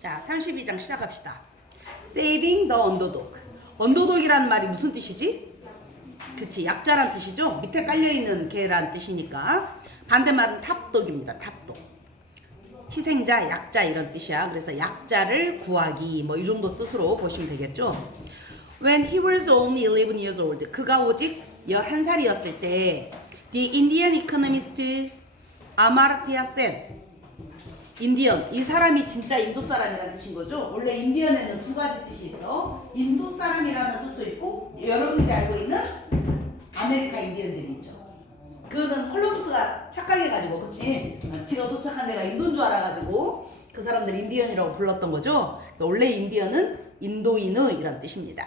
자, 32장 시작합시다. Saving the underdog. 언더독이라는 말이 무슨 뜻이지? 그치, 약자란 뜻이죠. 밑에 깔려있는 개란 뜻이니까. 반대말은 탑독입니다. 탑독. 희생자, 약자 이런 뜻이야. 그래서 약자를 구하기 뭐 이 정도 뜻으로 보시면 되겠죠. When he was only 11 years old. 그가 오직 11살이었을 때 The Indian economist 아마르티아 센 인디언, 이 사람이 진짜 인도 사람이라는 뜻인 거죠. 원래 인디언에는 두 가지 뜻이 있어. 인도 사람이라는 뜻도 있고 여러분들이 알고 있는 아메리카 인디언들이 있죠. 그거는 콜럼버스가 착각해가지고, 그치? 지가 도착한 데가 인도인 줄 알아가지고 그 사람들 인디언이라고 불렀던 거죠. 원래 인디언은 인도인이란 뜻입니다.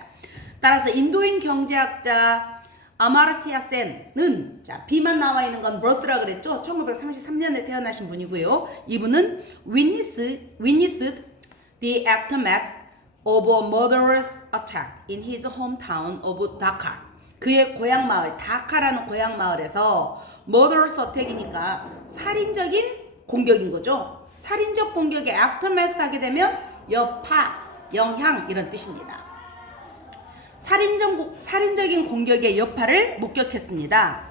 따라서 인도인 경제학자 아마르티아 센은, 자, B만 나와 있는 건 birth라 그랬죠. 1933년에 태어나신 분이고요. 이분은 witnessed the aftermath of a murderous attack in his hometown of Dhaka. 그의 고향 마을, 다카라는 고향 마을에서 murderous attack이니까 살인적인 공격인 거죠. 살인적 공격의 aftermath 하게 되면 여파, 영향 이런 뜻입니다. 살인적인 공격의 여파를 목격했습니다.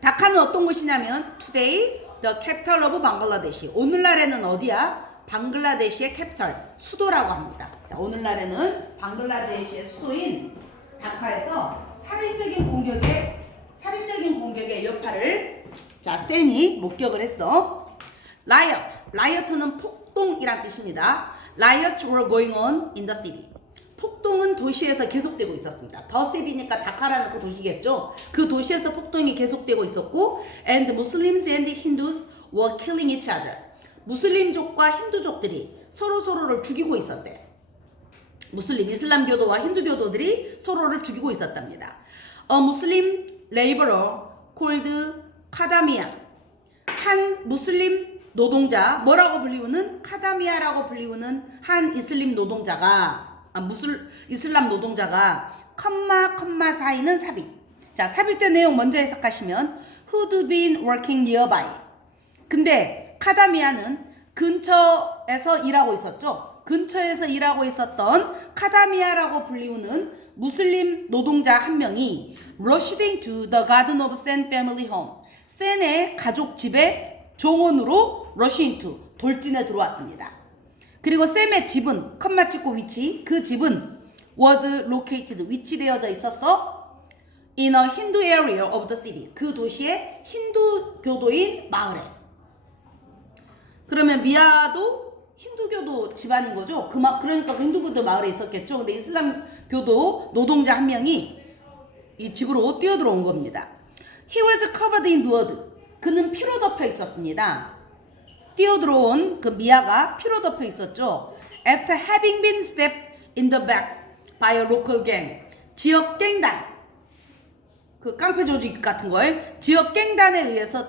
다카는 어떤 곳이냐면 Today the capital of Bangladesh. 오늘날에는 어디야? 방글라데시의 캐피털, 수도라고 합니다. 자, 오늘날에는 방글라데시의 수도인 다카에서 살인적인 공격의 여파를, 자, 센이 목격을 했어. Riot는 폭동이란 뜻입니다. Riots were going on in the city. 폭동은 도시에서 계속되고 있었습니다. 더 시티니까 다카라는 그 도시겠죠. 그 도시에서 폭동이 계속되고 있었고, and Muslims and Hindus were killing each other. 무슬림족과 힌두족들이 서로를 죽이고 있었대. 이슬람교도와 힌두교도들이 서로를 죽이고 있었답니다. A Muslim laborer called 카다미아. 한 무슬림 노동자, 뭐라고 불리우는? 카다미아라고 불리우는 한 이슬람 노동자가, 이슬람 노동자가 컴마 사이는 삽입. 자, 삽입된 내용 먼저 해석하시면 who'd been working nearby. 근데 카다미아는 근처에서 일하고 있었죠. 근처에서 일하고 있었던 카다미아라고 불리우는 무슬림 노동자 한 명이 rushed into the garden of Sen family home. 센의 가족 집에 정원으로 rush into, 돌진해 들어왔습니다. 그리고 샘의 집은, 컴마 찍고 위치, 그 집은 was located, 위치되어져 있었어. in a Hindu area of the city. 그 도시의 힌두교도인 마을에. 그러면 미아도 힌두교도 집안인 거죠. 그러니까 그 힌두교도 마을에 있었겠죠. 근데 이슬람교도 노동자 한 명이 이 집으로 뛰어들어온 겁니다. He was covered in blood. 그는 피로 덮여 있었습니다. 뛰어들어온 그 미아가 피로 덮여 있었죠. After having been stabbed in the back by a local gang. 지역 갱단. 그 깡패 조직 같은 걸 지역 갱단에 의해서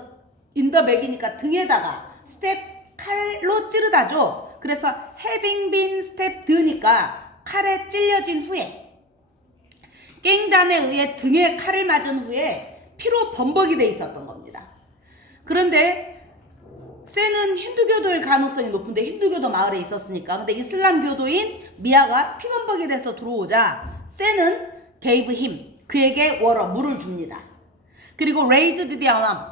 in the back이니까 등에다가 stab, 칼로 찌르다죠. 그래서 having been stabbed니까 칼에 찔려진 후에, 갱단에 의해 등에 칼을 맞은 후에 피로 범벅이 돼 있었던 겁니다. 그런데 센은 힌두교도일 가능성이 높은데 힌두교도 마을에 있었으니까. 근데 이슬람교도인 미아가 피범벅이 돼서 들어오자 센은 gave him, 그에게 water, 물을 줍니다. 그리고 raised the alarm,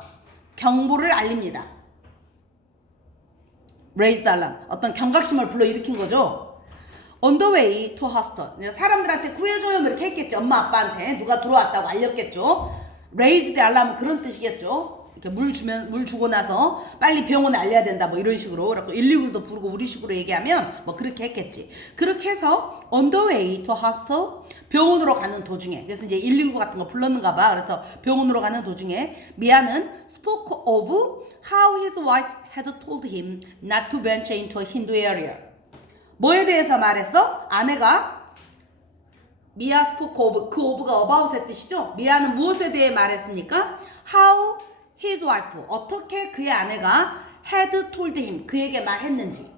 경보를 알립니다. raised alarm, 어떤 경각심을 불러일으킨 거죠. On the way to hospital, 사람들한테 구해줘요 이렇게 했겠지. 엄마 아빠한테 누가 들어왔다고 알렸겠죠. raised the alarm 그런 뜻이겠죠. 이렇게 물 주고 나서 빨리 병원에 알려야 된다 뭐 이런 식으로. 그래서 119도 부르고 우리 식으로 얘기하면 뭐 그렇게 했겠지. 그렇게 해서 on the way to hospital, 병원으로 가는 도중에, 그래서 이제 119 같은 거 불렀는가 봐. 그래서 병원으로 가는 도중에 미아는 spoke of how his wife had told him not to venture into a Hindu area. 뭐에 대해서 말했어? 아내가, 미아 spoke of, 그 of가 about의 뜻이죠. 미아는 무엇에 대해 말했습니까? How his wife, 어떻게 그의 아내가 had told him, 그에게 말했는지.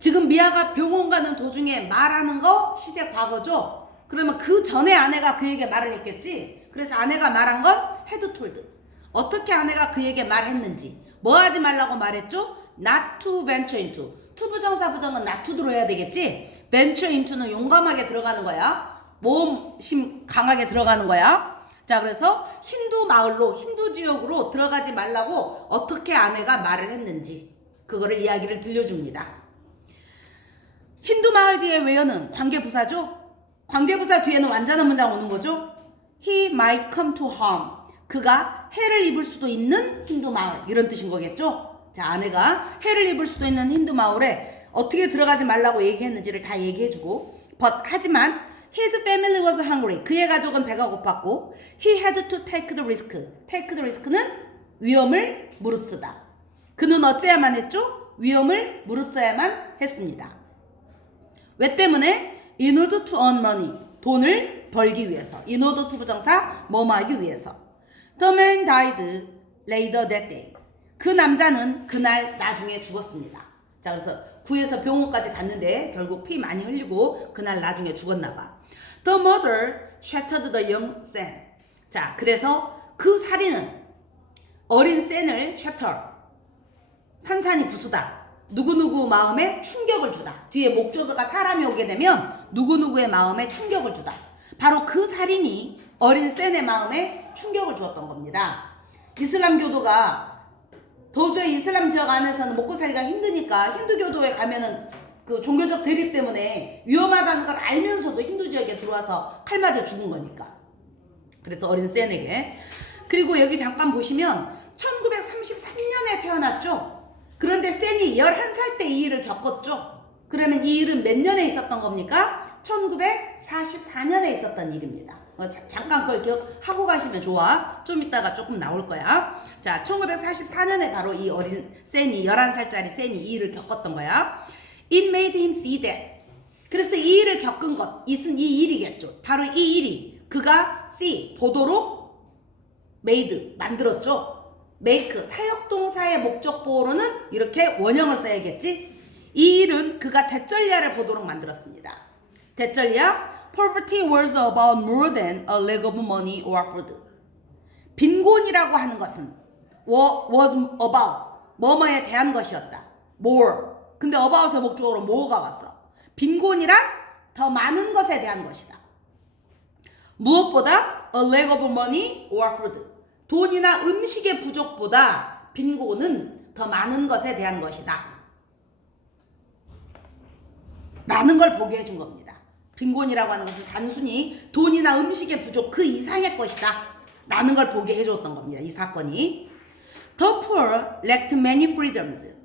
지금 미아가 병원 가는 도중에 말하는 거 시제 과거죠. 그러면 그 전에 아내가 그에게 말을 했겠지. 그래서 아내가 말한 건 had told. 어떻게 아내가 그에게 말했는지. 뭐 하지 말라고 말했죠? Not to venture into, 투부정사 부정은 not to 들어야 되겠지? venture into는 용감하게 들어가는 거야. 모험심 강하게 들어가는 거야. 자, 그래서 힌두 마을로, 힌두 지역으로 들어가지 말라고 어떻게 아내가 말을 했는지 그거를 이야기를 들려줍니다. 힌두 마을 뒤에 where는 관계부사죠? 관계부사 뒤에는 완전한 문장 오는 거죠? He might come to harm. 그가 해를 입을 수도 있는 힌두 마을, 이런 뜻인 거겠죠? 자, 아내가 해를 입을 수도 있는 힌두 마을에 어떻게 들어가지 말라고 얘기했는지를 다 얘기해주고, 하지만 his family was hungry. 그의 가족은 배가 고팠고, he had to take the risk. take the risk는 위험을 무릅쓰다. 그는 어찌해야만 했죠? 위험을 무릅써야만 했습니다. 왜 때문에? in order to earn money. 돈을 벌기 위해서. in order to 부정사 뭐뭐 하기 위해서. The man died later that day. 그 남자는 그날 나중에 죽었습니다. 자, 그래서 구해서 병원까지 갔는데 결국 피 많이 흘리고 그날 나중에 죽었나 봐. The mother shattered the young son. 자, 그래서 그 살인은 어린 샌을 shatter, 산산이 부수다. 누구누구 마음에 충격을 주다. 뒤에 목적어가 사람이 오게 되면 누구누구의 마음에 충격을 주다. 바로 그 살인이 어린 샌의 마음에 충격을 주었던 겁니다. 이슬람교도가 도저히 이슬람 지역 안에서는 먹고 살기가 힘드니까 힌두교도에 가면은 그 종교적 대립 때문에 위험하다는 걸 알면서도 힌두 지역에 들어와서 칼 맞아 죽은 거니까. 그래서 어린 샌에게. 그리고 여기 잠깐 보시면 1933년에 태어났죠. 그런데 샌이 11살 때 이 일을 겪었죠. 그러면 이 일은 몇 년에 있었던 겁니까? 1944년에 있었던 일입니다. 잠깐 그걸 기억하고 가시면 좋아. 좀 이따가 조금 나올 거야. 자, 1944년에 바로 이 어린 샌이, 11살짜리 샌이 이 일을 겪었던 거야. It made him see that. 그래서 이 일을 겪은 것, it은 이 일이겠죠. 바로 이 일이 그가 see, 보도록 made, 만들었죠. make, 사역동사의 목적보호로는 이렇게 원형을 써야겠지. 이 일은 그가 대절리아를 보도록 만들었습니다. 대절리아, poverty was about more than a lack of money or food. 빈곤이라고 하는 것은 was about, 뭐뭐에 대한 것이었다. more. 근데 about의 목적으로 more가 왔어. 빈곤이란 더 많은 것에 대한 것이다. 무엇보다 a lack of money or food. 돈이나 음식의 부족보다 빈곤은 더 많은 것에 대한 것이다. 라는 걸 보게 해준 겁니다. 빈곤이라고 하는 것은 단순히 돈이나 음식의 부족 그 이상의 것이다. 라는 걸 보게 해줬던 겁니다. 이 사건이. The poor lacked many freedoms.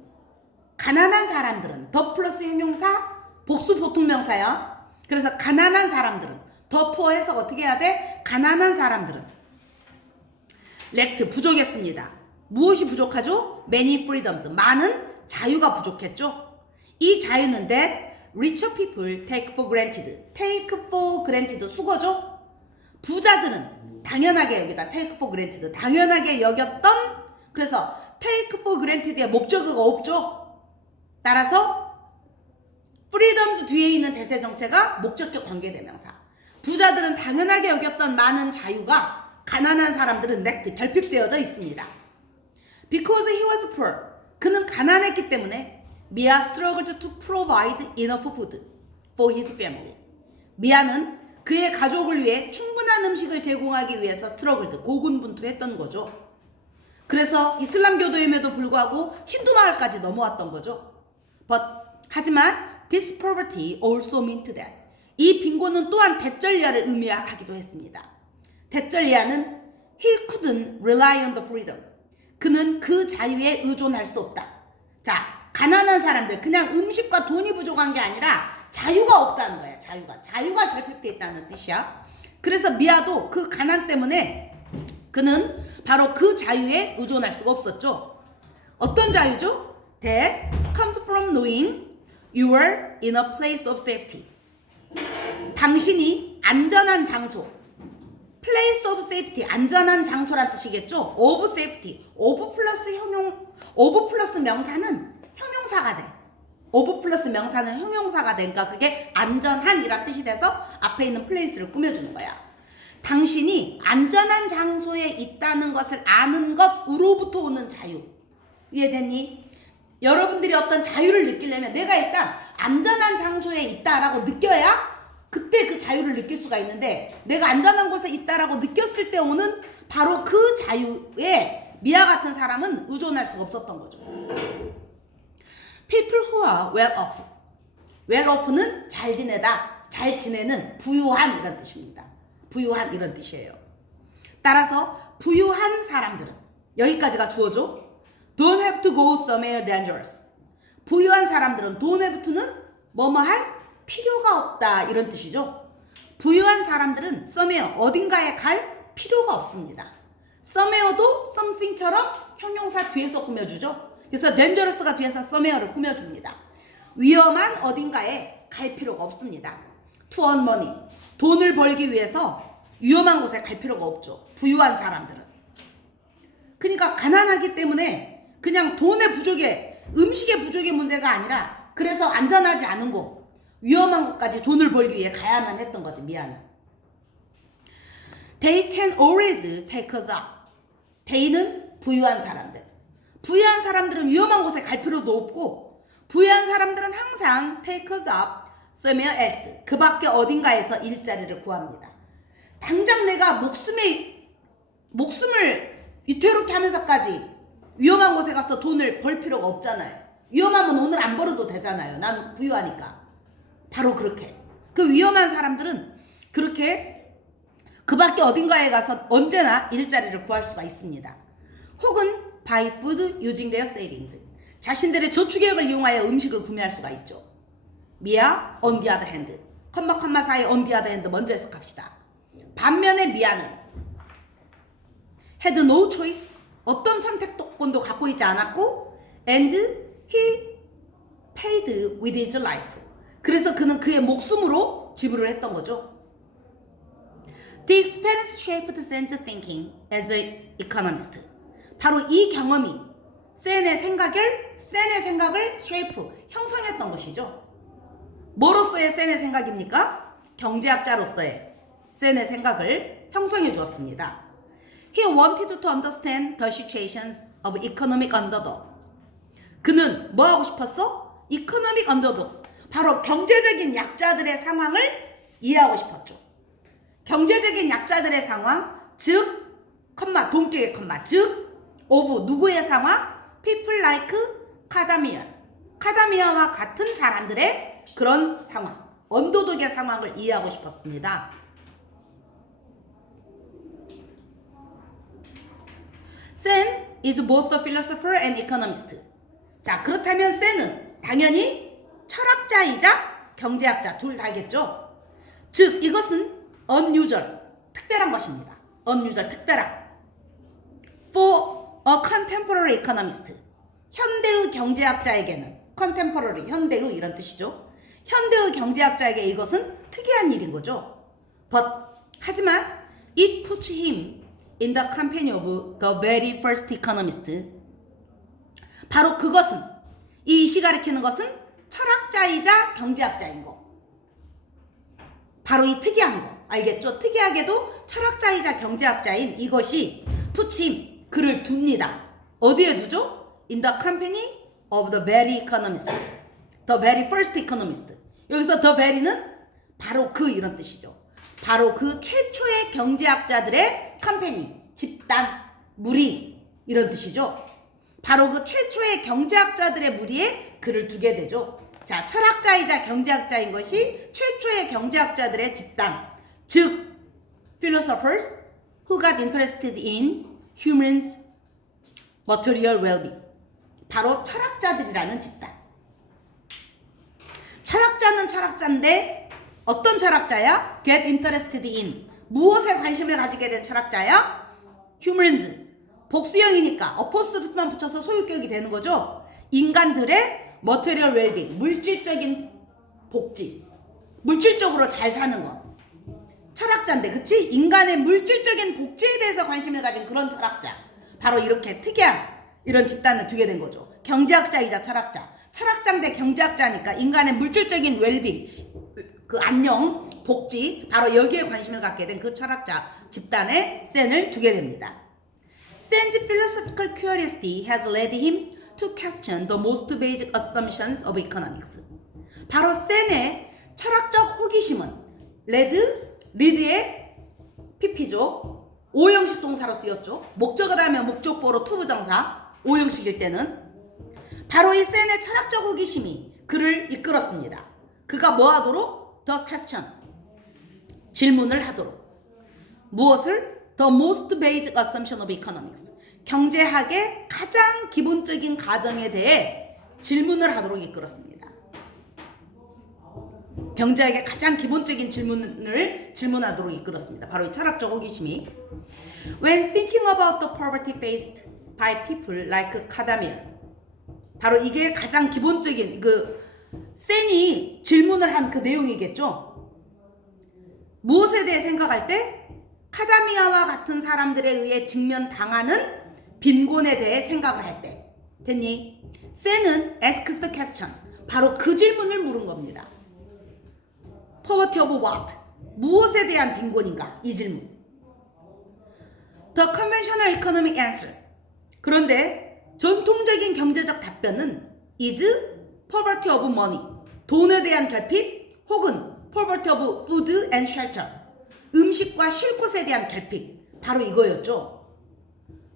가난한 사람들은 더 플러스 형용사 복수 보통명사야. 그래서 가난한 사람들은 더 poor 해서 어떻게 해야 돼? 가난한 사람들은 lacked 부족했습니다. 무엇이 부족하죠? many freedoms. 많은 자유가 부족했죠. 이 자유는 that richer people take for granted. take for granted 수거죠. 부자들은 당연하게 여기다 take for granted 당연하게 여겼던. 그래서 take for granted의 목적어가 없죠. 따라서 freedoms 뒤에 있는 대세 정체가 목적격 관계대명사. 부자들은 당연하게 여겼던 많은 자유가 가난한 사람들은 lacked 결핍되어져 있습니다. Because he was poor. 그는 가난했기 때문에 Mia struggled to provide enough food for his family. 미아는 그의 가족을 위해 충분한 음식을 제공하기 위해서 struggled, 고군분투했던 거죠. 그래서 이슬람교도임에도 불구하고 힌두 마을까지 넘어왔던 거죠. 하지만 this poverty also meant that. 이 빈곤은 또한 대절리아를 의미하기도 했습니다. 대절리아는 he couldn't rely on the freedom. 그는 그 자유에 의존할 수 없다. 자, 가난한 사람들, 그냥 음식과 돈이 부족한 게 아니라 자유가 없다는 거야. 자유가 결핍되어 있다는 뜻이야. 그래서 미아도 그 가난 때문에 그는 바로 그 자유에 의존할 수가 없었죠. 어떤 자유죠? That comes from knowing you are in a place of safety. 당신이 안전한 장소, place of safety, 안전한 장소란 뜻이겠죠. of safety, of 플러스 명사는 형용사가 돼. of 플러스 명사는 형용사가 되니까 그게 안전한이란 뜻이 돼서 앞에 있는 place를 꾸며주는 거야. 당신이 안전한 장소에 있다는 것을 아는 것으로부터 오는 자유. 이해됐니? 여러분들이 어떤 자유를 느끼려면 내가 일단 안전한 장소에 있다라고 느껴야 그때 그 자유를 느낄 수가 있는데 내가 안전한 곳에 있다라고 느꼈을 때 오는 바로 그 자유에 미아 같은 사람은 의존할 수가 없었던 거죠. People who are well off. well off는 잘 지내다, 잘 지내는, 부유한 이런 뜻입니다. 부유한 이런 뜻이에요. 따라서 부유한 사람들은 여기까지가 주어죠. Don't have to go somewhere dangerous. 부유한 사람들은 don't have to는 뭐뭐 할 필요가 없다 이런 뜻이죠. 부유한 사람들은 somewhere 어딘가에 갈 필요가 없습니다. somewhere도 something처럼 형용사 뒤에서 꾸며주죠. 그래서 dangerous가 뒤에서 somewhere를 꾸며줍니다. 위험한 어딘가에 갈 필요가 없습니다. to earn money. 돈을 벌기 위해서 위험한 곳에 갈 필요가 없죠. 부유한 사람들은. 그러니까 가난하기 때문에 그냥 돈의 부족에 음식의 부족의 문제가 아니라 그래서 안전하지 않은 곳 위험한 곳까지 돈을 벌기 위해 가야만 했던 거지. 미안해. They can always take us up. They는 부유한 사람들. 부유한 사람들은 위험한 곳에 갈 필요도 없고 부유한 사람들은 항상 take us up somewhere else. 그 밖에 어딘가에서 일자리를 구합니다. 당장 내가 목숨을 위태롭게 하면서까지 위험한 곳에 가서 돈을 벌 필요가 없잖아요. 위험하면 오늘 안 벌어도 되잖아요. 난 부유하니까. 바로 그렇게. 그 위험한 사람들은 그렇게 그 밖에 어딘가에 가서 언제나 일자리를 구할 수가 있습니다. 혹은 buy food using their savings. 자신들의 저축액을 이용하여 음식을 구매할 수가 있죠. 미아, on the other hand. 컴마 사이 on the other hand 먼저 해석합시다. 반면에 미아는 had no choice. 어떤 선택권도 갖고 있지 않았고 and he paid with his life. 그래서 그는 그의 목숨으로 지불을 했던 거죠. The experience shaped Sen's thinking as an economist. 바로 이 경험이 센의 생각을 shape, 형성했던 것이죠. 뭐로서의 센의 생각입니까? 경제학자로서의 센의 생각을 형성해 주었습니다. He wanted to understand the situations of economic underdogs. 그는 뭐 하고 싶었어? Economic underdogs. 바로 경제적인 약자들의 상황을 이해하고 싶었죠. 경제적인 약자들의 상황, 즉, 동격의 즉, of 누구의 상황? People like 카다미아. 카다미아와 같은 사람들의 그런 상황, 언더독의 상황을 이해하고 싶었습니다. Sen is both a philosopher and economist. 자, 그렇다면 센은 당연히 철학자이자 경제학자 둘 다겠죠. 즉 이것은 unusual, 특별한 것입니다. unusual, 특별한. For a contemporary economist. 현대의 경제학자에게는 contemporary, 현대의 이런 뜻이죠. 현대의 경제학자에게 이것은 특이한 일인 거죠. But 하지만 it puts him in the company of the very first economist. 바로 그것은 이시 가리키는 것은 철학자이자 경제학자인 거. 바로 이 특이한 거. 알겠죠? 특이하게도 철학자이자 경제학자인 이것이 puts him, 그를 둡니다. 어디에 두죠? In the company of the very economist. The very first economist. 여기서 the very는 바로 그 이런 뜻이죠. 바로 그 최초의 경제학자들의 컴퍼니, 집단, 무리 이런 뜻이죠. 바로 그 최초의 경제학자들의 무리에 그를 두게 되죠. 자, 철학자이자 경제학자인 것이 최초의 경제학자들의 집단, 즉 philosophers who got interested in humans' material well-being. 바로 철학자들이라는 집단. 철학자는 철학자인데 어떤 철학자야? Get interested in. 무엇에 관심을 가지게 된 철학자야? Humans. 복수형이니까 어포스트로피만 붙여서 소유격이 되는 거죠. 인간들의 material well-being. 물질적인 복지. 물질적으로 잘 사는 것. 철학자인데, 그치? 인간의 물질적인 복지에 대해서 관심을 가진 그런 철학자. 바로 이렇게 특이한 이런 집단을 두게 된 거죠. 경제학자이자 철학자. 철학자인데 경제학자니까 인간의 물질적인 웰빙, 그 안녕, 복지, 바로 여기에 관심을 갖게 된 그 철학자 집단에 센을 두게 됩니다. Sen's philosophical curiosity has led him to question the most basic assumptions of economics. 바로 센의 철학적 호기심은 리드의 PP죠. 오형식 동사로 쓰였죠. 목적을 하면 목적보로 투부정사, 오형식일 때는. 바로 이 센의 철학적 호기심이 그를 이끌었습니다. 그가 뭐 하도록? The question. 질문을 하도록. 무엇을? The most basic assumption of economics. 경제학의 가장 기본적인 가정에 대해 질문을 하도록 이끌었습니다. 경제학의 가장 기본적인 질문을 질문하도록 이끌었습니다. 바로 이 철학적 호기심이. When thinking about the poverty faced by people like 카다미어. 바로 이게 가장 기본적인 센이 질문을 한 그 내용이겠죠. 무엇에 대해 생각할 때? 카다미아와 같은 사람들에 의해 직면당하는 빈곤에 대해 생각을 할 때. 됐니? 센은 asks the question. 바로 그 질문을 물은 겁니다. Poverty of what? 무엇에 대한 빈곤인가? 이 질문. The conventional economic answer. 그런데 전통적인 경제적 답변은 is poverty of money. 돈에 대한 결핍 혹은 poverty of food and shelter. 음식과 쉴 곳에 대한 결핍. 바로 이거였죠.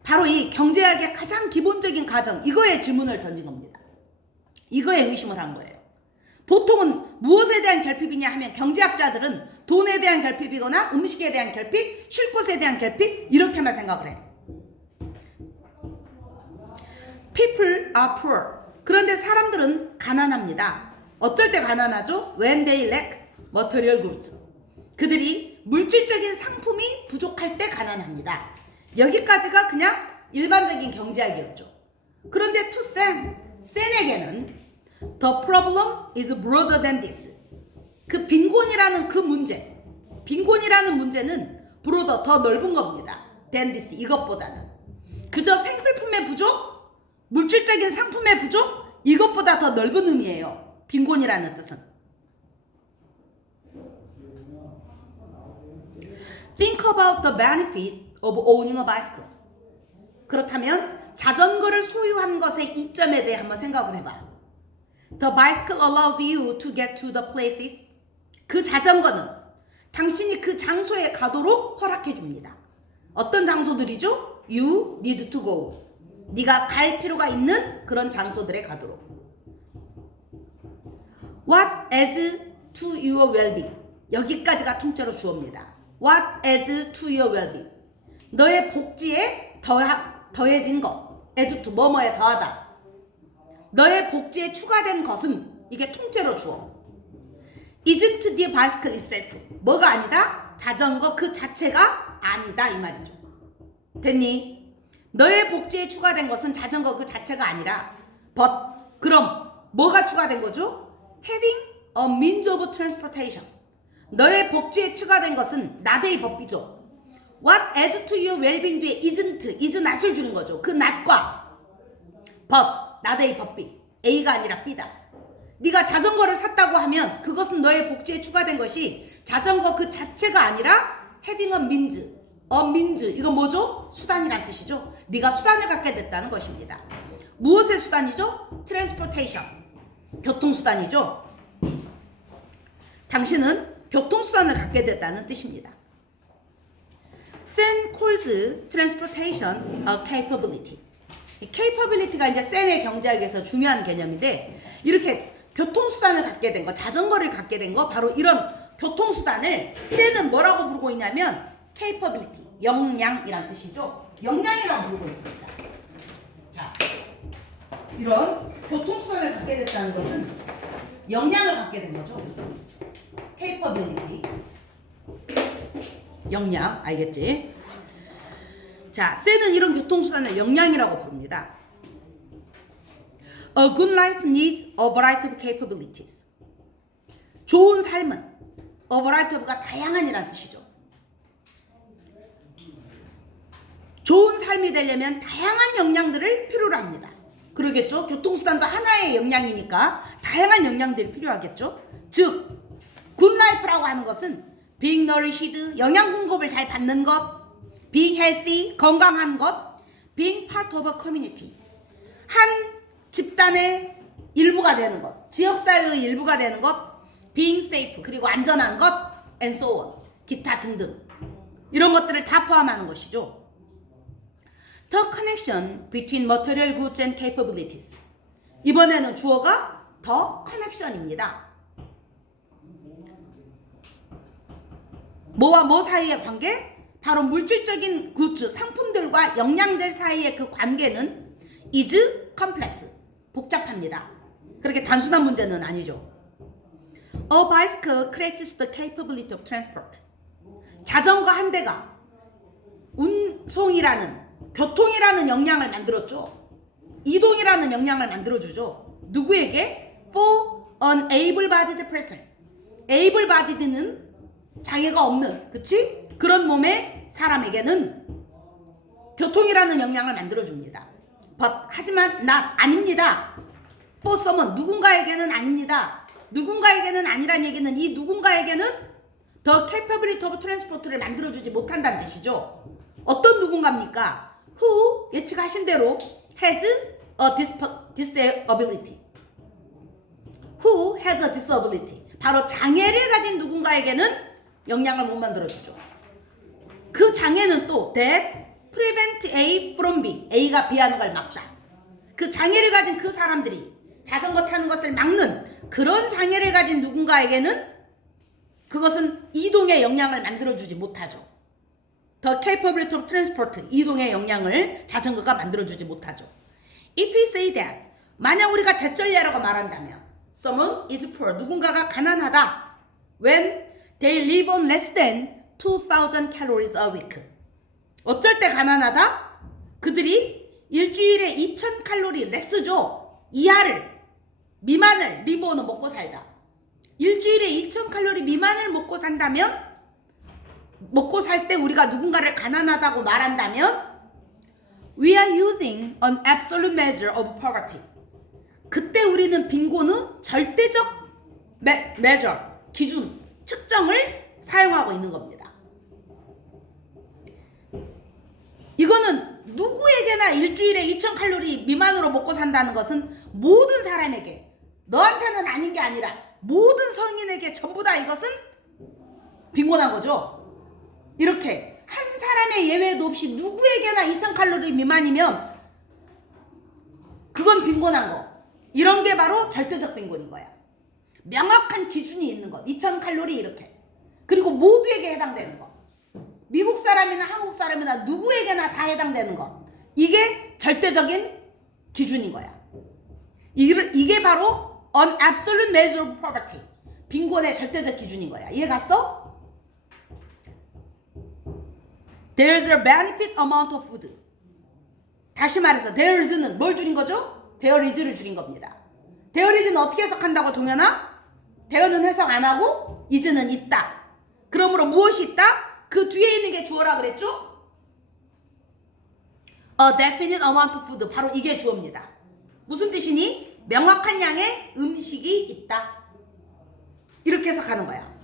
바로 이 경제학의 가장 기본적인 가정, 이거에 질문을 던진 겁니다. 이거에 의심을 한 거예요. 보통은 무엇에 대한 결핍이냐 하면 경제학자들은 돈에 대한 결핍이거나 음식에 대한 결핍, 쉴 곳에 대한 결핍 이렇게만 생각을 해요. People are poor. 그런데 사람들은 가난합니다. 어쩔 때 가난하죠? When they lack material goods. 그들이 물질적인 상품이 부족할 때 가난합니다. 여기까지가 그냥 일반적인 경제학이었죠. 그런데 to 센에게는 the problem is broader than this. 그 빈곤이라는 그 문제, 빈곤이라는 문제는 broader, 더 넓은 겁니다. than this, 이것보다는. 그저 생필품의 부족, 물질적인 상품의 부족, 이것보다 더 넓은 의미예요. 빈곤이라는 뜻은. Think about the benefit of owning a bicycle. 그렇다면 자전거를 소유한 것의 이점에 대해 한번 생각을 해봐. The bicycle allows you to get to the places. 그 자전거는 당신이 그 장소에 가도록 허락해 줍니다. 어떤 장소들이죠? You need to go. 네가 갈 필요가 있는 그런 장소들에 가도록. What adds to your well-being? 여기까지가 통째로 주어입니다. What adds to your well-being? 너의 복지에 더해진 것. add to, 뭐뭐에 더하다. 너의 복지에 추가된 것은, 이게 통째로 주어. Isn't the bicycle itself? 뭐가 아니다? 자전거 그 자체가 아니다, 이 말이죠. 됐니? 너의 복지에 추가된 것은 자전거 그 자체가 아니라 but, 그럼 뭐가 추가된 거죠? Having a means of transportation. 너의 복지에 추가된 것은 not의 법비죠. What adds to your well-being 뒤에 is not을 주는 거죠. 그 not과 but, not의 법비. A가 아니라 B다. 네가 자전거를 샀다고 하면 그것은 너의 복지에 추가된 것이 자전거 그 자체가 아니라 having a means, 이건 뭐죠? 수단이란 뜻이죠. 네가 수단을 갖게 됐다는 것입니다. 무엇의 수단이죠? transportation, 교통수단이죠. 당신은 교통수단을 갖게 됐다는 뜻입니다. Sen calls transportation a capability. capability가 이제 센의 경제학에서 중요한 개념인데, 이렇게 교통수단을 갖게 된 거, 자전거를 갖게 된 거, 바로 이런 교통수단을 센은 뭐라고 부르고 있냐면 capability, 역량이란 뜻이죠. 역량이라고 부르고 있습니다. 자, 이런 교통수단을 갖게 됐다는 것은 역량을 갖게 된 거죠. capability, 역량, 알겠지? 자, 센은 이런 교통수단을 역량이라고 부릅니다. A good life needs a variety of capabilities. 좋은 삶은 a variety of가 다양한이란 뜻이죠. 좋은 삶이 되려면 다양한 역량들을 필요로 합니다. 그러겠죠? 교통수단도 하나의 역량이니까 다양한 역량들이 필요하겠죠? 즉, good life라고 하는 것은 being nourished, 영양 공급을 잘 받는 것, being healthy, 건강한 것, being part of a community, 한 집단의 일부가 되는 것, 지역사회의 일부가 되는 것, being safe, 그리고 안전한 것, and so on, 기타 등등 이런 것들을 다 포함하는 것이죠. The connection between material goods and capabilities. 이번에는 주어가 the connection입니다. 뭐와 뭐 사이의 관계? 바로 물질적인 굿즈, 상품들과 역량들 사이의 그 관계는 is complex, 복잡합니다. 그렇게 단순한 문제는 아니죠. A bicycle creates the capability of transport. 자전거 한 대가 운송이라는, 교통이라는 역량을 만들었죠. 이동이라는 역량을 만들어주죠. 누구에게? For an able-bodied person. able-bodied는 장애가 없는, 그치? 그런 몸의 사람에게는 교통이라는 역량을 만들어줍니다. But, 하지만 not, 아닙니다. For someone, 누군가에게는 아닙니다. 누군가에게는 아니란 얘기는 이 누군가에게는 the capability of transport를 만들어주지 못한다는 뜻이죠. 어떤 누군가입니까? Who, 예측하신 대로 has a disability. Who has a disability. 바로 장애를 가진 누군가에게는 역량을 못 만들어주죠. 그 장애는 또 that prevent A from B. A가 B하는 걸 막다. 그 장애를 가진 그 사람들이 자전거 타는 것을 막는 그런 장애를 가진 누군가에게는 그것은 이동의 역량을 만들어주지 못하죠. The capability of transport, 이동의 역량을 자전거가 만들어주지 못하죠. If we say that, 만약 우리가 대절예라고 말한다면 someone is poor, 누군가가 가난하다. When they live on less than 2,000 calories a week. 어쩔 때 가난하다? 그들이 일주일에 2,000 칼로리 레스죠. 이하를, 미만을, 리버는 먹고 살다. 일주일에 2,000 칼로리 미만을 먹고 산다면, 먹고 살 때 우리가 누군가를 가난하다고 말한다면 we are using an absolute measure of poverty. 그때 우리는 빈곤의 절대적 measure, 기준, 측정을 사용하고 있는 겁니다. 이거는 누구에게나 일주일에 2,000칼로리 미만으로 먹고 산다는 것은 모든 사람에게, 너한테는 아닌 게 아니라 모든 성인에게 전부 다 이것은 빈곤한 거죠. 이렇게 한 사람의 예외도 없이 누구에게나 2,000칼로리 미만이면 그건 빈곤한 거. 이런 게 바로 절대적 빈곤인 거야. 명확한 기준이 있는 것. 2,000칼로리 이렇게. 그리고 모두에게 해당되는 것. 미국 사람이나 한국 사람이나 누구에게나 다 해당되는 것. 이게 절대적인 기준인 거야. 이게 바로 an absolute measure of poverty. 빈곤의 절대적 기준인 거야. 이해 갔어? There's a benefit amount of food. 다시 말해서 there's는 뭘 줄인 거죠? there is를 줄인 겁니다. there is는 어떻게 해석한다고 동현아? there는 해석 안 하고 is는 있다. 그러므로 무엇이 있다? 그 뒤에 있는 게 주어라 그랬죠? A definite amount of food. 바로 이게 주어입니다. 무슨 뜻이니? 명확한 양의 음식이 있다. 이렇게 해석하는 거야.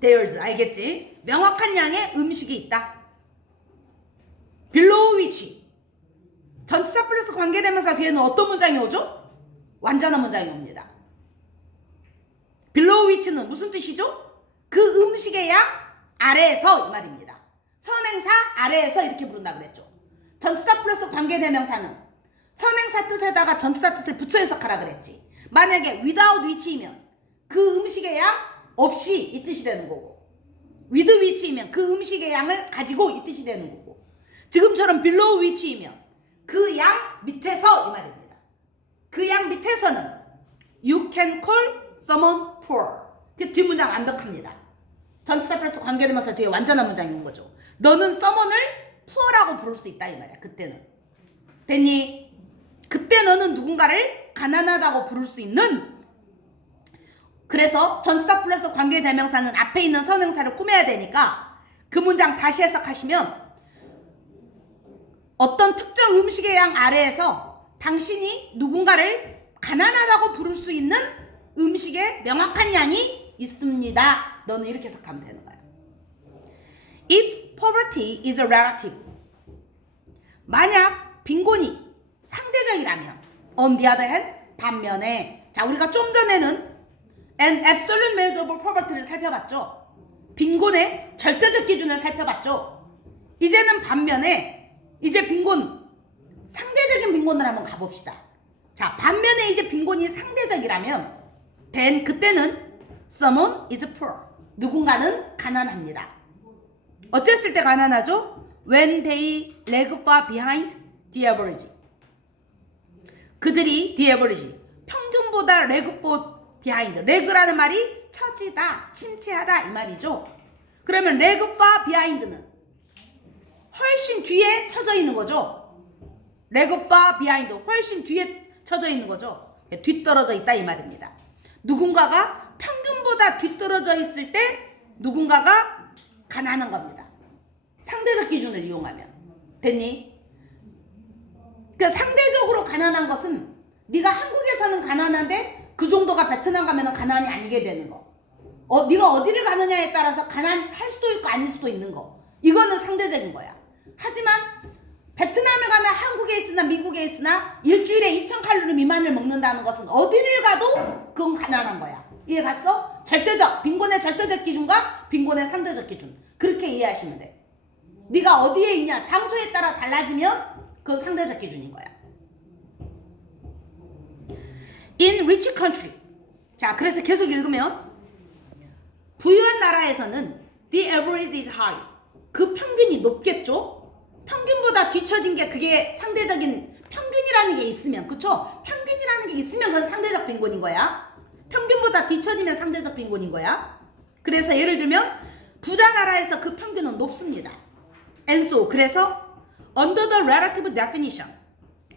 There's, 알겠지? 명확한 양의 음식이 있다. below which. 전치사 플러스 관계대명사 뒤에는 어떤 문장이 오죠? 완전한 문장이 옵니다. below which는 무슨 뜻이죠? 그 음식의 양 아래에서 이 말입니다. 선행사 아래에서 이렇게 부른다 그랬죠. 전치사 플러스 관계대명사는 선행사 뜻에다가 전치사 뜻을 붙여 해석하라 그랬지. 만약에 without which이면 그 음식의 양 없이 이 뜻이 되는 거고, with which이면 그 음식의 양을 가지고 이 뜻이 되는 거고, 지금처럼 below which이면 그 양 밑에서 이 말입니다. 그 양 밑에서는 you can call someone poor. 그 뒷문장 완벽합니다. 전치사 플러스 관계대명사 뒤에 완전한 문장이 온 거죠. 너는 someone을 poor라고 부를 수 있다 이 말이야. 그때는. 됐니? 그때 너는 누군가를 가난하다고 부를 수 있는. 그래서 전치사 플러스 관계대명사는 앞에 있는 선행사를 꾸며야 되니까 그 문장 다시 해석하시면 어떤 특정 음식의 양 아래에서 당신이 누군가를 가난하다고 부를 수 있는 음식의 명확한 양이 있습니다. 너는 이렇게 해석하면 되는 거야. If poverty is a relative. 만약 빈곤이 상대적이라면 On the other hand, 반면에 자 우리가 좀 전에는 an absolute measure of poverty를 살펴봤죠. 빈곤의 절대적 기준을 살펴봤죠. 이제는 반면에 이제 빈곤 상대적인 빈곤을 한번 가봅시다. 자 반면에 이제 빈곤이 상대적이라면 then 그때는 someone is poor. 누군가는 가난합니다. 어쨌을 때 가난하죠? When they lag far behind the average. 그들이 the average 평균보다 leg for behind. leg라는 말이 처지다, 침체하다 이 말이죠. 그러면 leg far behind는 훨씬 뒤에 처져 있는 거죠. leg far behind 훨씬 뒤에 처져 있는 거죠. 뒤떨어져 있다 이 말입니다. 누군가가 평균보다 뒤떨어져 있을 때 누군가가 가난한 겁니다. 상대적 기준을 이용하면 됐니? 그러니까 상대적으로 가난한 것은 네가 한국에서는 가난한데 그 정도가 베트남 가면 가난이 아니게 되는 거. 네가 어디를 가느냐에 따라서 가난할 수도 있고 아닐 수도 있는 거. 이거는 상대적인 거야. 하지만 베트남에 가나 한국에 있으나 미국에 있으나 일주일에 2000칼로리 미만을 먹는다는 것은 어디를 가도 그건 가난한 거야. 이해 갔어? 절대적, 빈곤의 절대적 기준과 빈곤의 상대적 기준. 그렇게 이해하시면 돼. 네가 어디에 있냐 장소에 따라 달라지면 그건 상대적 기준인 거야. In rich country. 자, 그래서 계속 읽으면 부유한 나라에서는 the average is high. 그 평균이 높겠죠? 평균보다 뒤처진 게 그게 상대적인 평균이라는 게 있으면 그쵸? 평균이라는 게 있으면 그건 상대적 빈곤인 거야. 평균보다 뒤처지면 상대적 빈곤인 거야. 그래서 예를 들면 부자 나라에서 그 평균은 높습니다. And so 그래서 under the relative definition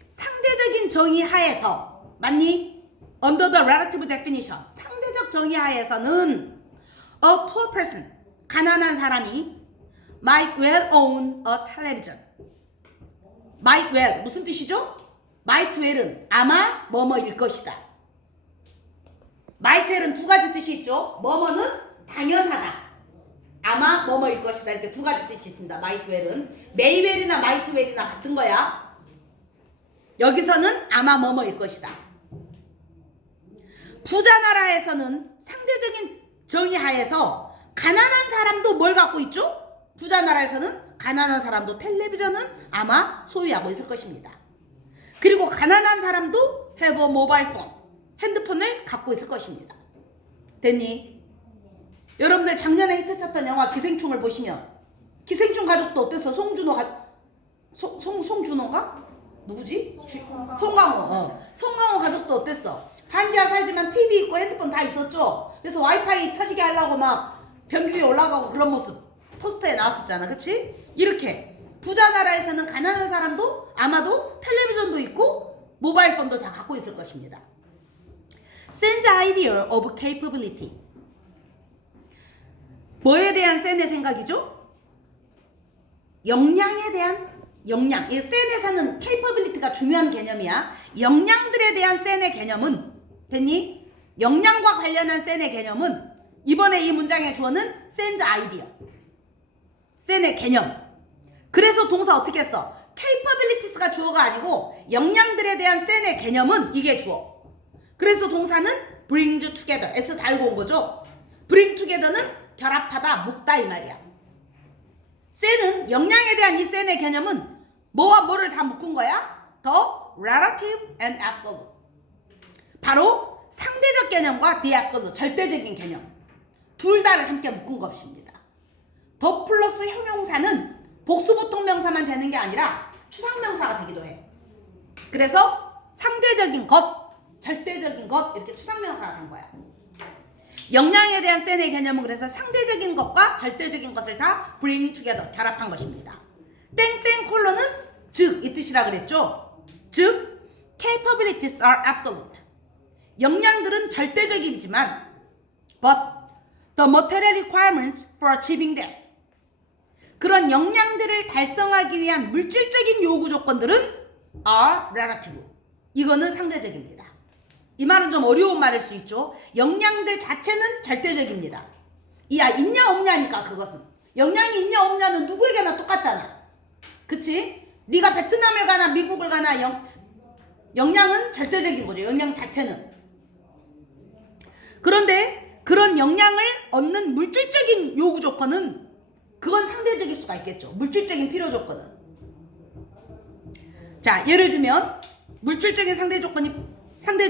상대적인 정의 하에서 맞니? Under the relative definition 상대적 정의 하에서는 a poor person 가난한 사람이 might well own a television. might well 무슨 뜻이죠? might well은 아마 뭐뭐일 것이다. might well은 두 가지 뜻이 있죠. 뭐뭐는 당연하다. 아마 뭐뭐일 것이다. 이렇게 두 가지 뜻이 있습니다. might well은 may well이나 might well이나 같은 거야. 여기서는 아마 뭐뭐일 것이다. 부자 나라에서는 상대적인 정의 하에서 가난한 사람도 뭘 갖고 있죠? 부자 나라에서는 가난한 사람도 텔레비전은 아마 소유하고 있을 것입니다. 그리고 가난한 사람도 have a mobile phone, 핸드폰을 갖고 있을 것입니다. 됐니? 여러분들 작년에 히트쳤던 영화 기생충을 보시면 기생충 가족도 어땠어? 송준호인가? 누구지? 송강호. 송강호 가족도 어땠어? 반지하 살지만 TV 있고 핸드폰 다 있었죠? 그래서 와이파이 터지게 하려고 막 변기 위에 올라가고 그런 모습 포스터에 나왔었잖아. 그치? 이렇게 부자 나라에서는 가난한 사람도 아마도 텔레비전도 있고 모바일 폰도 다 갖고 있을 것입니다. Sense idea of capability. 뭐에 대한 센의 생각이죠? 역량에 대한 역량. 이 센에서는 capability가 중요한 개념이야. 역량들에 대한 센의 개념은 됐니? 역량과 관련한 센의 개념은 이번에 이 문장의 주어는 sense idea. 센의 개념. 그래서 동사 어떻게 써? capabilities가 주어가 아니고 역량들에 대한 센의 개념은 이게 주어. 그래서 동사는 bring together. S 달고 온 거죠. bring together는 결합하다, 묶다 이 말이야. 센은 역량에 대한 이 센의 개념은 뭐와 뭐를 다 묶은 거야? The relative and absolute. 바로 상대적 개념과 the absolute, 절대적인 개념. 둘 다를 함께 묶은 것입니다. 더 플러스 형용사는 복수보통 명사만 되는 게 아니라 추상명사가 되기도 해. 그래서 상대적인 것, 절대적인 것 이렇게 추상명사가 된 거야. 역량에 대한 센의 개념은 그래서 상대적인 것과 절대적인 것을 다 bring together, 결합한 것입니다. 땡땡 콜로는 즉 이 뜻이라 그랬죠. 즉 capabilities are absolute. 역량들은 절대적이지만 but the material requirements for achieving them. 그런 역량들을 달성하기 위한 물질적인 요구 조건들은 are relative. 이거는 상대적입니다. 이 말은 좀 어려운 말일 수 있죠. 역량들 자체는 절대적입니다. 이야 있냐 없냐니까 그것은. 역량이 있냐 없냐는 누구에게나 똑같잖아. 그치? 네가 베트남을 가나 미국을 가나 영양은 절대적인 거죠. 영양 자체는. 그런데 그런 영양을 얻는 물질적인 요구 조건은 그건 상대적일 수가 있겠죠. 물질적인 필요 조건은. 자, 예를 들면 물질적인 상대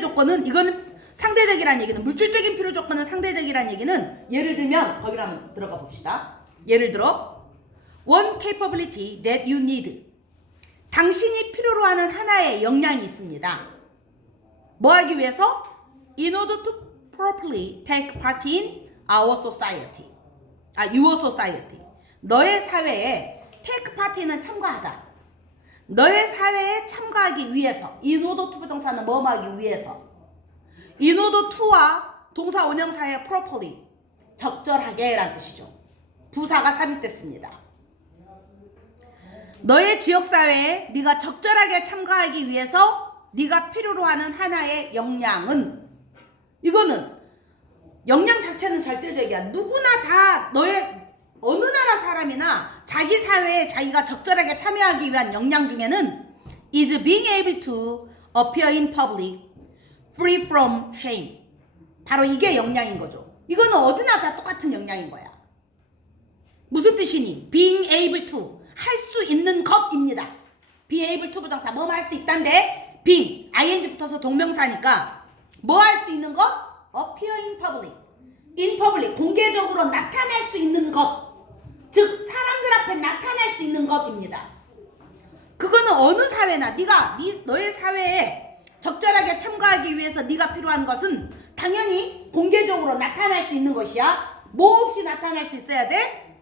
조건은 이거는 상대적이라는 얘기는 물질적인 필요 조건은 상대적이라는 얘기는 예를 들면 거기로 한번 들어가 봅시다. 예를 들어 one capability that you need. 당신이 필요로 하는 하나의 역량이 있습니다. 뭐 하기 위해서? In order to properly take part in our society. your society. 너의 사회에 take part는 참가하다. 너의 사회에 참가하기 위해서. in order to 부동사는 뭐 하기 위해서. in order to와 동사 원형사의 properly 적절하게 라는 뜻이죠. 부사가 삽입됐습니다. 너의 지역사회에 네가 적절하게 참가하기 위해서 네가 필요로 하는 하나의 역량은 이거는 역량 자체는 절대적이야. 누구나 다 너의 어느 나라 사람이나 자기 사회에 자기가 적절하게 참여하기 위한 역량 중에는 is being able to appear in public free from shame. 바로 이게 역량인 거죠. 이거는 어디나 다 똑같은 역량인 거야. 무슨 뜻이니? being able to 할 수 있는 것입니다. be able to 부정사 뭐 할 수 있단데 being ing 붙어서 동명사니까 뭐 할 수 있는 것? appear in public. in public 공개적으로 나타날 수 있는 것. 즉 사람들 앞에 나타날 수 있는 것입니다. 그거는 어느 사회나 너의 사회에 적절하게 참가하기 위해서 네가 필요한 것은 당연히 공개적으로 나타날 수 있는 것이야. 뭐 없이 나타날 수 있어야 돼?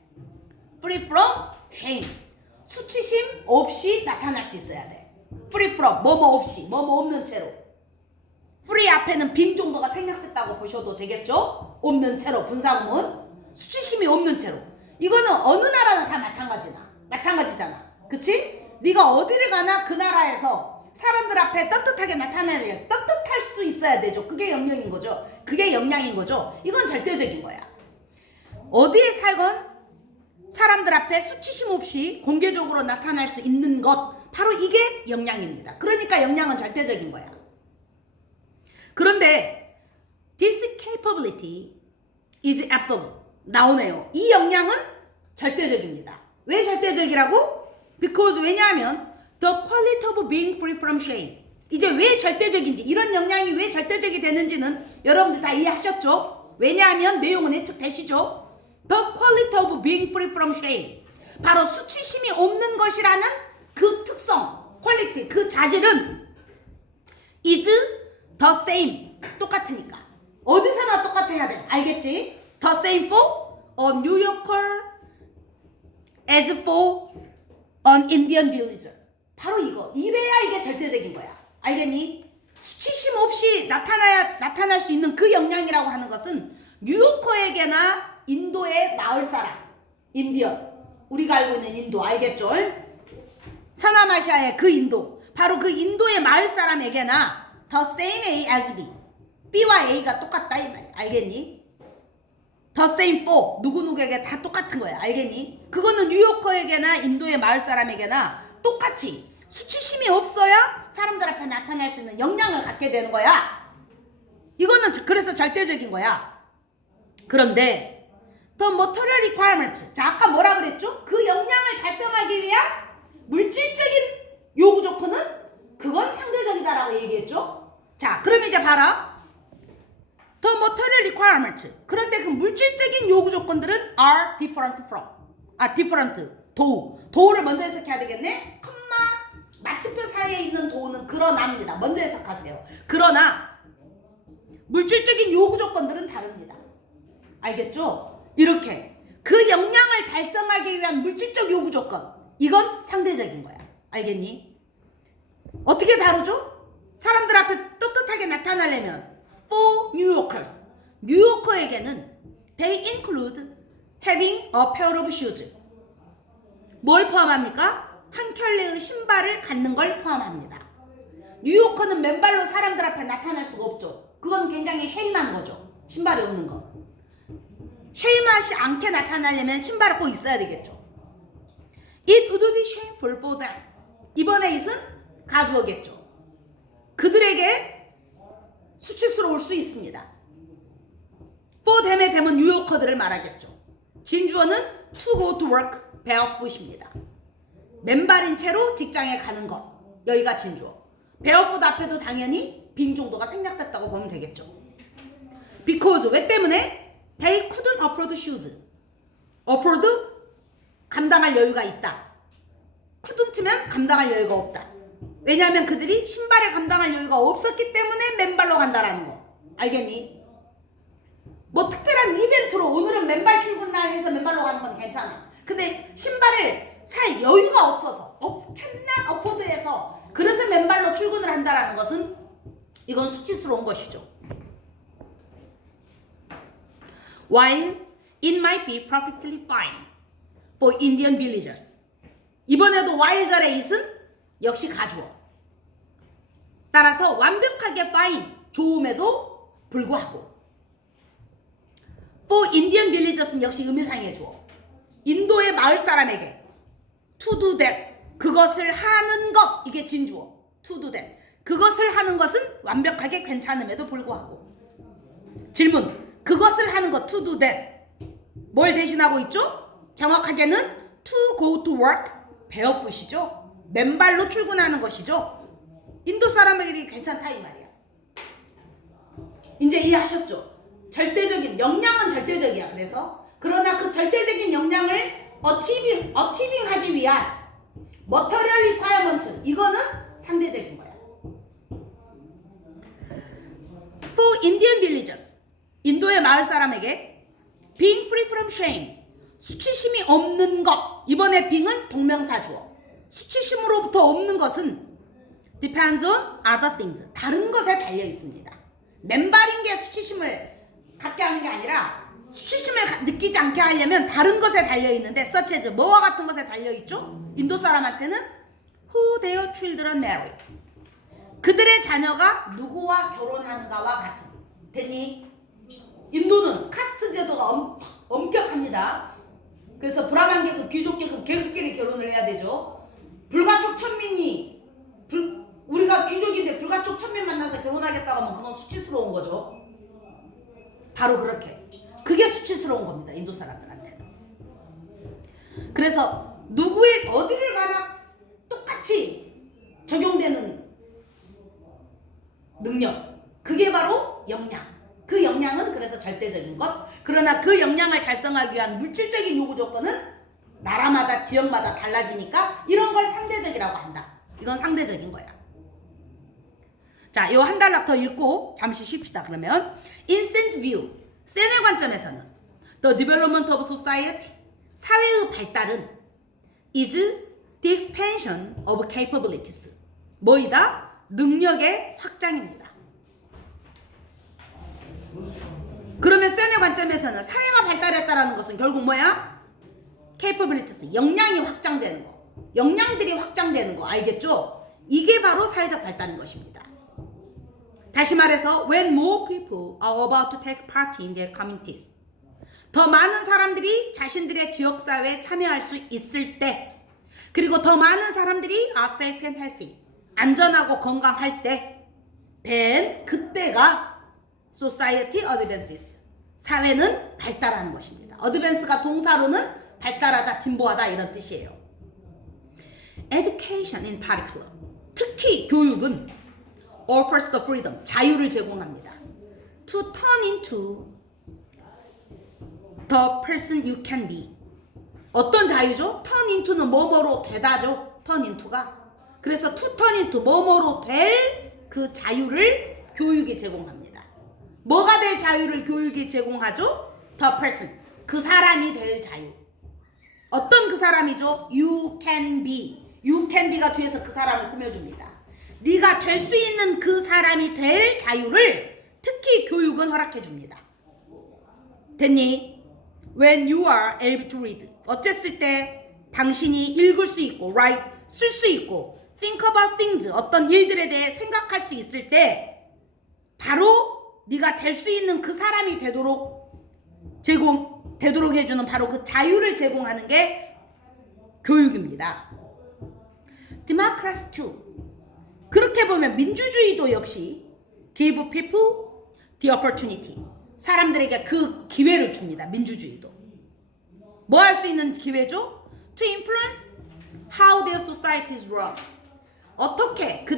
free from shame. 수치심 없이 나타날 수 있어야 돼. free from 뭐뭐 없이 뭐뭐 없는 채로. free 앞에는 빙 정도가 생략됐다고 보셔도 되겠죠? 없는 채로 분사구문. 수치심이 없는 채로. 이거는 어느 나라나 다 마찬가지잖아. 그치? 네가 어디를 가나 그 나라에서 사람들 앞에 떳떳하게 나타나려 떳떳할 수 있어야 되죠. 그게 역량인 거죠. 그게 역량인 거죠. 이건 절대적인 거야. 어디에 살건 사람들 앞에 수치심 없이 공개적으로 나타날 수 있는 것, 바로 이게 역량입니다. 그러니까 역량은 절대적인 거야. 그런데 this capability is absolute. 나오네요. 이 역량은 절대적입니다. 왜 절대적이라고? Because 왜냐하면 the quality of being free from shame. 이제 왜 절대적인지, 이런 역량이 왜 절대적이 되는지는 여러분들 다 이해하셨죠? 왜냐하면 내용은 예측되시죠? The quality of being free from shame. 바로 수치심이 없는 것이라는 그 특성, quality, 그 자질은 is the same. 똑같으니까. 어디서나 똑같아야 돼. 알겠지? The same for a New Yorker as for an Indian villager. 바로 이거. 이래야 이게 절대적인 거야. 알겠니? 수치심 없이 나타날 수 있는 그 역량이라고 하는 것은 뉴요커에게나 인도의 마을 사람, 인디언, 우리가 알고 있는 인도, 알겠죠? 서남아시아의 그 인도, 바로 그 인도의 마을 사람에게나 the same A as B, B와 A가 똑같다 이 말이야. 알겠니? the same for, 누구누구에게 다 똑같은 거야. 알겠니? 그거는 뉴요커에게나 인도의 마을 사람에게나 똑같이 수치심이 없어야 사람들 앞에 나타날 수 있는 역량을 갖게 되는 거야. 이거는 그래서 절대적인 거야. 그런데 the material requirements. 자, 아까 뭐라 그랬죠? 그 역량을 달성하기 위한 물질적인 요구 조건은 그건 상대적이다라고 얘기했죠? 자, 그럼 이제 봐라. The material requirements. 그런데 그 물질적인 요구 조건들은 are different from. different. 도우를 먼저 해석해야 되겠네? 컴마 마침표 사이에 있는 도우는 그러나입니다. 먼저 해석하세요. 그러나 물질적인 요구 조건들은 다릅니다. 알겠죠? 이렇게 그 역량을 달성하기 위한 물질적 요구 조건, 이건 상대적인 거야. 알겠니? 어떻게 다루죠? 사람들 앞에 떳떳하게 나타나려면 for New Yorkers, 뉴요커에게는 they include having a pair of shoes. 뭘 포함합니까? 한 켤레의 신발을 갖는 걸 포함합니다. 뉴요커는 맨발로 사람들 앞에 나타날 수가 없죠. 그건 굉장히 쉐임한 거죠. 신발이 없는 거. 쉐임하지 않게 나타나려면 신발을 꼭 있어야 되겠죠. It would be shameful for them. 이번에 it은 가주어겠죠. 그들에게 수치스러울 수 있습니다. for them의 them은 뉴요커들을 말하겠죠. 진주어는 to go to work barefoot입니다. 맨발인 채로 직장에 가는 것. 여기가 진주어. barefoot 앞에도 당연히 빙 정도가 생략됐다고 보면 되겠죠. because 왜 때문에? They couldn't afford shoes. afford 감당할 여유가 있다. couldn't면 감당할 여유가 없다. 왜냐하면 그들이 신발을 감당할 여유가 없었기 때문에 맨발로 간다라는 거. 알겠니? 뭐 특별한 이벤트로 오늘은 맨발 출근 날 해서 맨발로 가는 건 괜찮아. 근데 신발을 살 여유가 없어서 cannot afford해서 그래서 맨발로 출근을 한다라는 것은 이건 수치스러운 것이죠. While it might be perfectly fine for Indian villagers. 이번에도 while 절의 it은 역시 가주어. 따라서 완벽하게 fine, 좋음에도 불구하고. For Indian villagers는 역시 의미상의 주어. 인도의 마을 사람에게 to do that, 그것을 하는 것, 이게 진주어. to do that, 그것을 하는 것은 완벽하게 괜찮음에도 불구하고. 질문, 그것을 하는 것, to do that, 뭘 대신하고 있죠? 정확하게는 to go to work, barefoot이죠. 맨발로 출근하는 것이죠. 인도 사람에게 괜찮다 이 말이야. 이제 이해하셨죠? 절대적인 영향은 절대적이야. 그러나 그 절대적인 영향을 어치빙 하기 위한 material requirements, 이거는 상대적인 거야. For Indian villagers, 인도의 마을 사람에게 being free from shame, 수치심이 없는 것. 이번에 being은 동명사 주어. 수치심으로부터 없는 것은 depends on other things, 다른 것에 달려 있습니다. 맨발인 게 수치심을 갖게 하는 게 아니라 수치심을 느끼지 않게 하려면 다른 것에 달려 있는데 such as 뭐와 같은 것에 달려 있죠? 인도 사람한테는 who their children marry, 그들의 자녀가 누구와 결혼하는가와 같은. 됐니? 인도는 카스트 제도가 엄격합니다. 그래서 브라만 계급, 귀족 계급, 계급끼리 결혼을 해야 되죠. 불가촉 천민이 우리가 귀족인데 불가촉 천민 만나서 결혼하겠다고 하면 그건 수치스러운 거죠. 바로 그렇게. 그게 수치스러운 겁니다. 인도 사람들한테는. 그래서 누구의 어디를 가나 똑같이 적용되는 능력. 그게 바로 역량. 그 역량은 그래서 절대적인 것. 그러나 그 역량을 달성하기 위한 물질적인 요구 조건은 나라마다 지역마다 달라지니까 이런 걸 상대적이라고 한다. 이건 상대적인 거야. 자, 요 한 단락 더 읽고 잠시 쉽시다. 그러면 in sense view, 센의 관점에서는 the development of society, 사회의 발달은 is the expansion of capabilities, 뭐이다? 능력의 확장입니다. 그러면 센의 관점에서는 사회가 발달했다라는 것은 결국 뭐야? capabilities, 역량이 확장되는 거, 역량들이 확장되는 거, 알겠죠? 이게 바로 사회적 발달인 것입니다. 다시 말해서 when more people are about to take part in their communities, 더 많은 사람들이 자신들의 지역사회에 참여할 수 있을 때, 그리고 더 많은 사람들이 are safe and healthy, 안전하고 건강할 때, then 그때가 society advances, 사회는 발달하는 것입니다. advance가 동사로는 발달하다, 진보하다 이런 뜻이에요. Education in particular, 특히 교육은 offers the freedom, 자유를 제공합니다. To turn into the person you can be. 어떤 자유죠? turn into는 뭐뭐로 되다죠. turn into가. 그래서 to turn into 뭐뭐로 될 그 자유를 교육이 제공합니다. 뭐가 될 자유를 교육이 제공하죠? the person, 그 사람이 될 자유. 어떤 그 사람이죠? You can be. You can be가 뒤에서 그 사람을 꾸며줍니다. 네가 될 수 있는 그 사람이 될 자유를 특히 교육은 허락해줍니다. 됐니? When you are able to read, 어쨌을 때 당신이 읽을 수 있고 write, 쓸 수 있고 think about things, 어떤 일들에 대해 생각할 수 있을 때 바로 네가 될 수 있는 그 사람이 되도록 해주는 바로 그 자유를 제공하는 게 교육입니다. Democracy too. 그렇게 보면 민주주의도 역시 give people the opportunity. 사람들에게 그 기회를 줍니다. 민주주의도. 뭐 할 수 있는 기회죠? To influence how their societies run. 어떻게